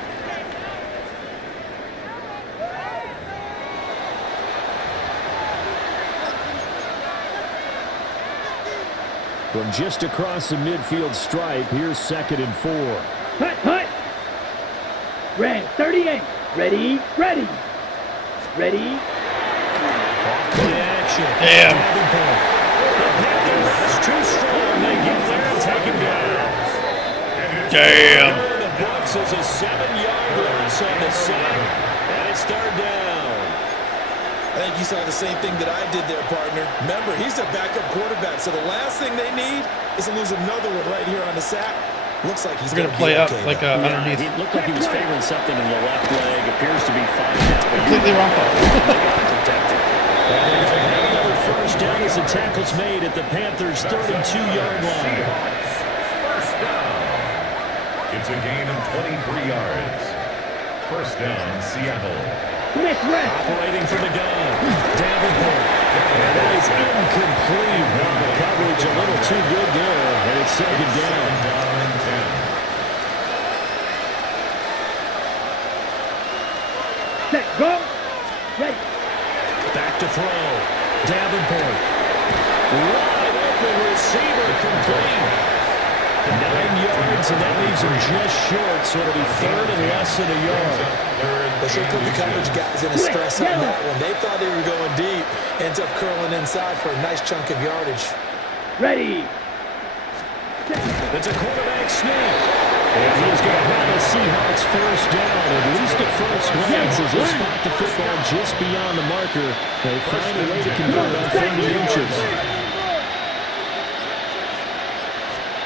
From just across the midfield stripe, here's 2nd and 4. Hut. Red, 38. Ready. Off the action. Damn. Davenport. The Panthers too strong. They get there and take him down. Damn. The books is a 7-yard loss on the sack, and it's 3rd down. I think you saw the same thing that I did there, partner. Remember, he's their backup quarterback, so the last thing they need is to lose another one right here on the sack. Looks like he's going to play up like underneath. He looked like he was favoring something in the left leg. Appears to be fine now. Completely wrong call. Protected. Another first down as the tackle's made at the Panthers' 32-yard line. First down. It's a gain of 23 yards. First down, Seattle. Operating from the gun. Davenport. And that is incomplete. Now the coverage a little too good there. And it's 2nd down. Set, go. Ready. Back Back to throw. Davenport. Wide open receiver complete. 9 yards, and that leaves him just short, so it'll be third and less than a yard. They should put the coverage guys in a stress on that one. They thought they were going deep. Ends up curling inside for a nice chunk of yardage. Ready. It's a quarterback sneak. And he's going to have a Seahawks first down. At least at first glance, as they spot the football just beyond the marker, they find a way to convert on 30 inches.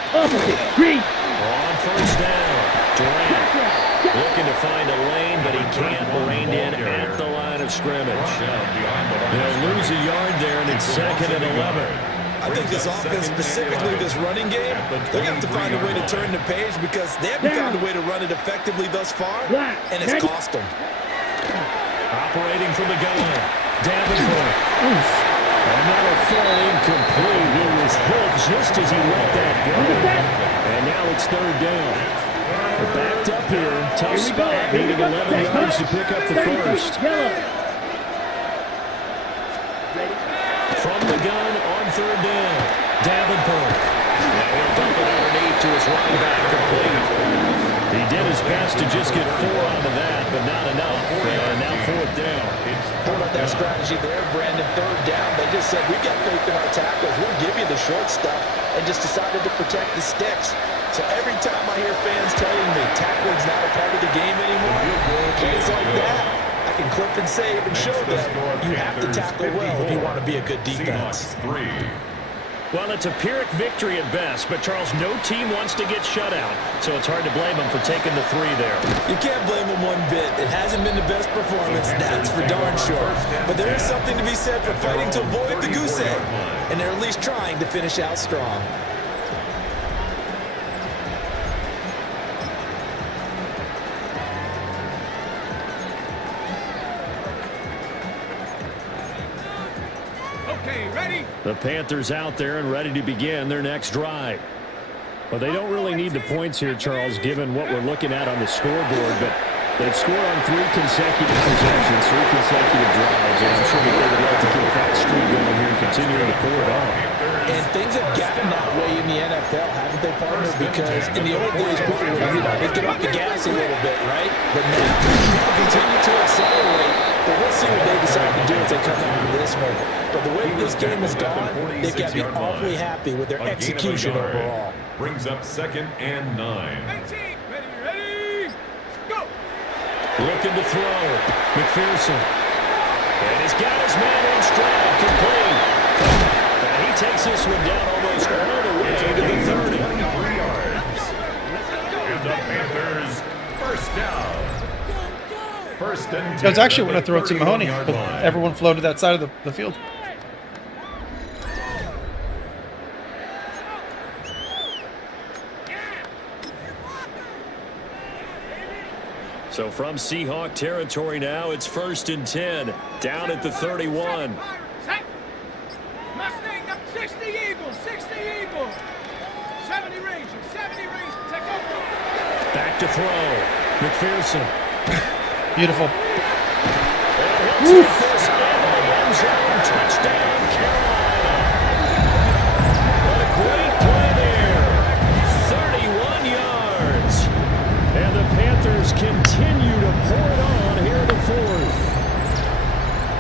Opposite. Green. On first down, Durant looking to find a lane, but he can't rein in at the line of scrimmage. They'll lose a yard there, and it's 2nd and 11. I think this offense, specifically this running game, they're going to have to find a way to turn the page because they haven't found a way to run it effectively thus far, and it's cost them. Operating from the gun, Davenport. Another throw incomplete. He was hit just as he let that go. And now it's 3rd down. They're backed up here. Tough spot. Needing 11 yards to pick up the first. From the gun on 3rd down. Davenport. Now he'll dump it underneath to his running back complete. He did his best to just get 4 out of that, but not enough. And now 4th down. Pulled out that strategy there, Brandon. 3rd down. They just said, we got faith in our tackles. We'll give you the short stuff, and just decided to protect the sticks. So every time I hear fans telling me tackling's not a part of the game anymore, plays like that, I can clip and save and show them you have to tackle well if you want to be a good defense. Well, it's a Pyrrhic victory at best, but, Charles, no team wants to get shut out, so it's hard to blame them for taking the 3 there. You can't blame them one bit. It hasn't been the best performance, that's for darn sure. But there is something to be said for fighting to avoid the goose egg, and they're at least trying to finish out strong. The Panthers out there and ready to begin their next drive. Well, they don't really need the points here, Charles, given what we're looking at on the scoreboard, but they've scored on 3 consecutive possessions, 3 consecutive drives, and I'm sure that they would like to keep that streak going here and continue to pour it on. And things have gotten that way in the NFL, haven't they, partner? Because in the old days, people would, they'd get off the gas a little bit, right? But now, people continue to accelerate. But we'll see what they decide to do as they come out of this one. But the way this game has gone, they've got to be awfully happy with their execution overall. Brings up 2nd and 9. 18, ready, go! Looking to throw. McPherson. And he's got his man in stride, complete. And he takes this one down almost all the way to the 30. 23 yards. And the Panthers, first down. First and 10. I was actually going to throw it to Mahoney, but everyone floated that side of the field. So from Seahawk territory now, it's 1st and 10, down at the 31. Mustang up 60 Eagles, 60 Eagles. 70 Rangers, take over. Back to throw. McPherson. Beautiful. And he'll take this into the end zone. Touchdown, Carolina. What a great play there. 31 yards. And the Panthers continue to pour it on here in the 4th.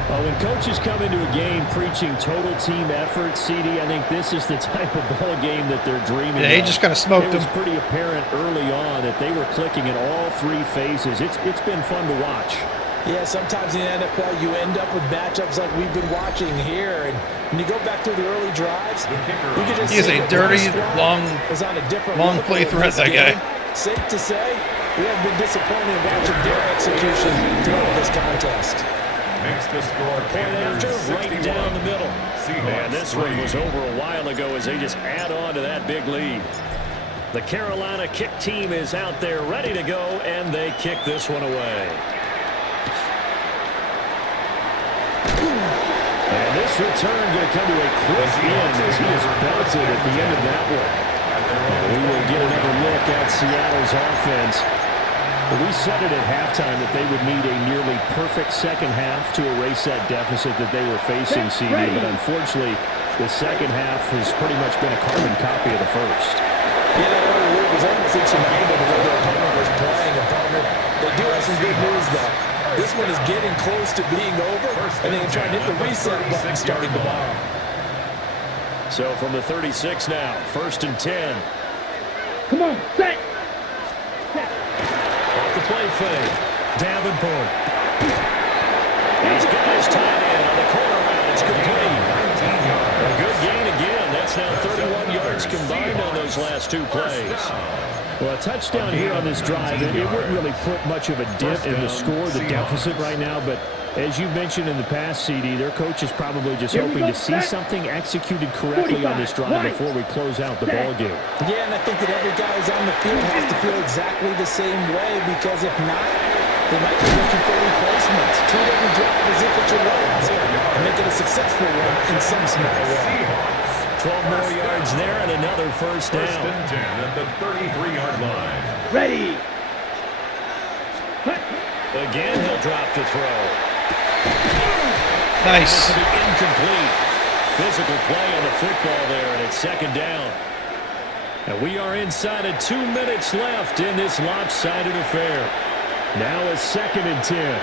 Well, when coaches come into a game preaching total team effort, CD, I think this is the type of ball game that they're dreaming Yeah, he of. just kind of smoked It was him. pretty apparent early on that they were clicking in all 3 phases. It's been fun to watch. Yeah, sometimes in the NFL you end up with matchups like we've been watching here, and when you go back to the early drives, you can just He is see a that dirty, one was on a different long level play in threat, this that guy. game. Safe to say, we have been disappointed in watching their execution throughout this contest. Makes the score Point after, right 61. down the middle. Seahawks And this one 3. was over a while ago as they just add on to that big lead. The Carolina kick team is out there ready to go, and they kick this one away. And this return going to come to a quick end as he is belted at the end of that one. We will get another look at Seattle's offense. We said it at halftime that they would need a nearly perfect second half to erase that deficit that they were facing, CD. But unfortunately, the second half has pretty much been a carbon copy of the first. Yeah, it was almost insurmountable the way their opponent was playing. And partner, they do have some good news, though. This one is getting close to being over, and they can try to hit the reset button starting tomorrow. So from the 36 now, 1st and 10. Come on, set. Off the play fake. Davenport. He's got his tight end on the corner route. It's complete. A good gain again. That's now 31 yards combined on those last two plays. Well, a touchdown here on this drive, it wouldn't really put much of a dent in the score, the deficit right now, but as you mentioned in the past, CD, their coach is probably just hoping to see something executed correctly on this drive before we close out the ball game. Yeah, and I think that every guy who's on the field has to feel exactly the same way, because if not, they might be looking for replacements. Treat every drive as if it's your last and make it a successful one in some small way. 12 more yards there and another first down. 1st and 10 at the 33-yard line. Ready. Again, he'll drop to throw. Nice. Incomplete. Physical play on the football there, and it's second down. And we are inside of 2 minutes left in this lopsided affair. Now a 2nd and 10.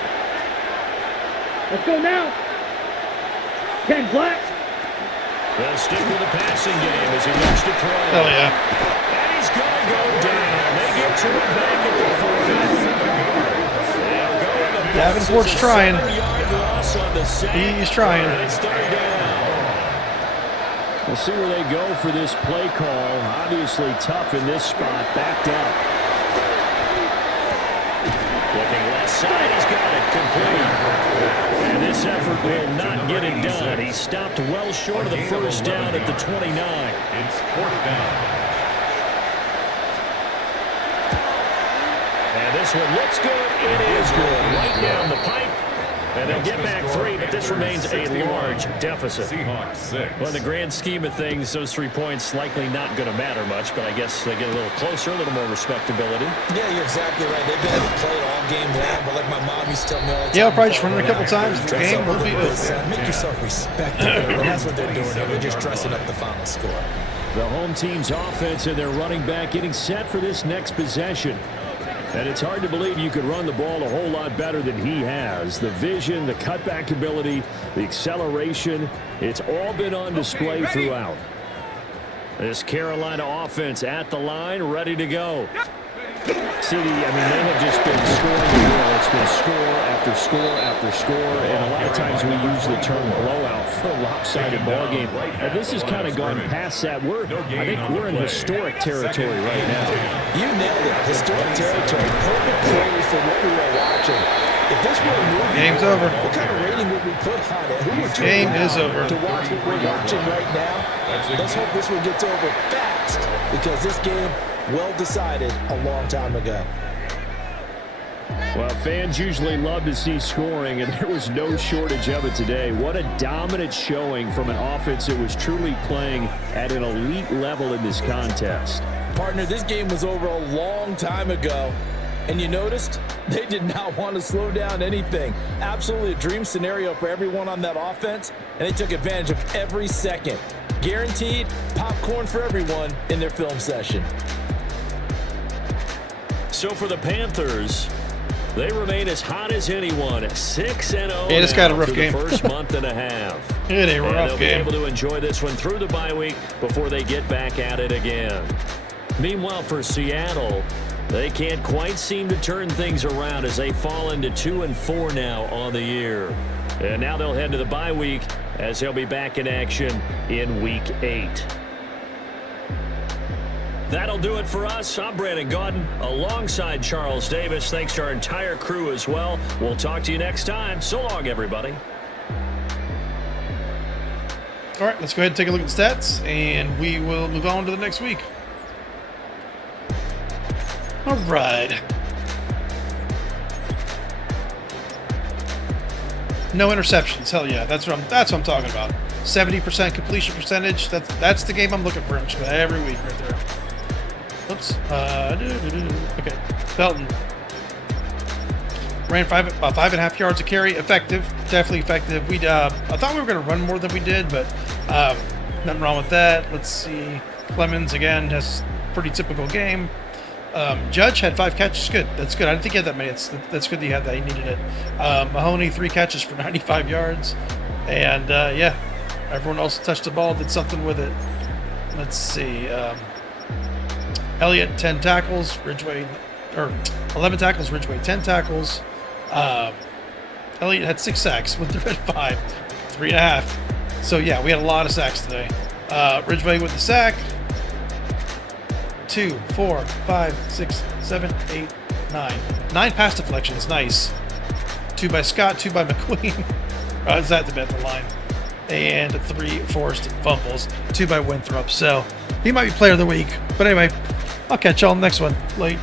Let's go now. 10 black. They'll stick with the passing game as he looks to throw. Hell yeah. And he's going to go down. They get to it back at the 40. Davenport's trying. He's trying. It's 3rd down. We'll see where they go for this play call. Obviously tough in this spot. Backed up. Looking left side. He's got it complete. And this effort will not get it done. He stopped well short of the first down at the 29. It's 4th down. And this one looks good. It is good. Right down the pipe. And they'll get back 3, but this remains a large deficit. Seahawks 6. Well, in the grand scheme of things, those 3 points likely not going to matter much, but I guess they get a little closer, a little more respectability. Yeah, you're exactly right. They've been able to play it all game long, but like my mom used to tell me all the time. Yeah, I'll probably just run it a couple times. The game will be over. Make yourself respectable. And that's what they're doing here. They're just dressing up the final score. The home team's offense and their running back getting set for this next possession. And it's hard to believe you could run the ball a whole lot better than he has. The vision, the cutback ability, the acceleration, it's all been on display throughout. This Carolina offense at the line, ready to go. CD, I mean, they have just been scoring the ball. It's been score after score after score, and a lot of times we use the term blowout for a lopsided ball game. And this has kind of gone past that. I think we're in historic territory right now. You nailed it. Historic territory. Perfect phrase for what we were watching. If this were a movie, Game's over. what kind of rating would we put on it? Who would Game is over. To watch what we're watching right now? Let's hope this one gets over fast, because this game, well decided a long time ago. Well, fans usually love to see scoring, and there was no shortage of it today. What a dominant showing from an offense that was truly playing at an elite level in this contest. Partner, this game was over a long time ago, and you noticed they did not want to slow down anything. Absolutely a dream scenario for everyone on that offense, and they took advantage of every second. Guaranteed popcorn for everyone in their film session. So for the Panthers, they remain as hot as anyone at 6-0. Yeah, this got a rough game. The first month and a half. It ain't a rough they'll game. be able to enjoy this one through the bye week before they get back at it again. Meanwhile, for Seattle, they can't quite seem to turn things around as they fall into 2-4 now on the year. And now they'll head to the bye week as they'll be back in action in Week 8. That'll do it for us. I'm Brandon Gaudin alongside Charles Davis. Thanks to our entire crew as well. We'll talk to you next time. So long, everybody. All right, let's go ahead and take a look at the stats, and we will move on to the next week. All right. No interceptions. Hell yeah, that's what I'm talking about. 70% completion percentage. That's the game I'm looking for every week right there. Oops. Okay. Felton. ran about 5.5 yards a carry. Effective, definitely effective. I thought we were going to run more than we did, but nothing wrong with that. Let's see. Clemens again has a pretty typical game. Judge had 5 catches. Good. That's good. I didn't think he had that many. That's good that he had that. He needed it. Mahoney 3 catches for 95 yards, and yeah, everyone else touched the ball, did something with it. Let's see. Elliott 10 tackles. Ridgway 11 tackles. Ridgway 10 tackles. Elliott had 6 sacks. With the red 5, 3.5. So yeah, we had a lot of sacks today. Ridgway with the sack. 2, 4, 5, 6, 7, 8, 9. 9 pass deflections. Nice. 2 by Scott, 2 by McQueen. Is that the line? And 3 forced fumbles. 2 by Winthrop. So he might be player of the week. But anyway, I'll catch y'all in the next one. Late.